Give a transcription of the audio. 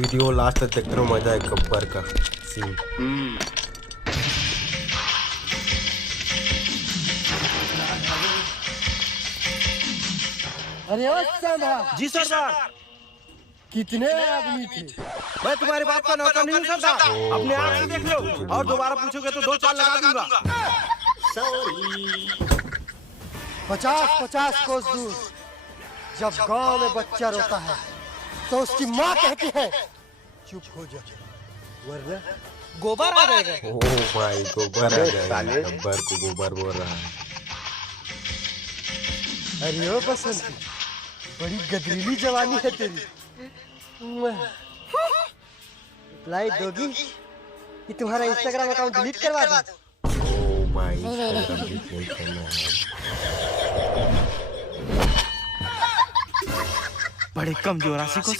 Video last तक देखते रहो, मजा है गब्बर का सीन। अरे ओ सरदार, जी सरदार। कितने आदमी थे? मैं तुम्हारे बाप का नौकर नहीं हूँ सरदार, अपने आप से देख लो और दोबारा पूछोगे तो 2-4 लगा दूंगा। 50-50 कोस दूर जब गांव में बच्चा रोता है तो उसकी माँ कहती है चुप हो जा, वरना गोबर आ जाएगा। ओ भाई गोबर आ जाएगा, गब्बर को गोबर बोल रहा है। अरे ओ बसंती, बड़ी गदरीली जवानी है तेरी। रिप्लाई दोगी कि तुम्हारा इंस्टाग्राम अकाउंट डिलीट करवा दूं? ओ भाई इंस्टाग्राम डिलीट नहीं करना है। बड़े कमजोर राशि को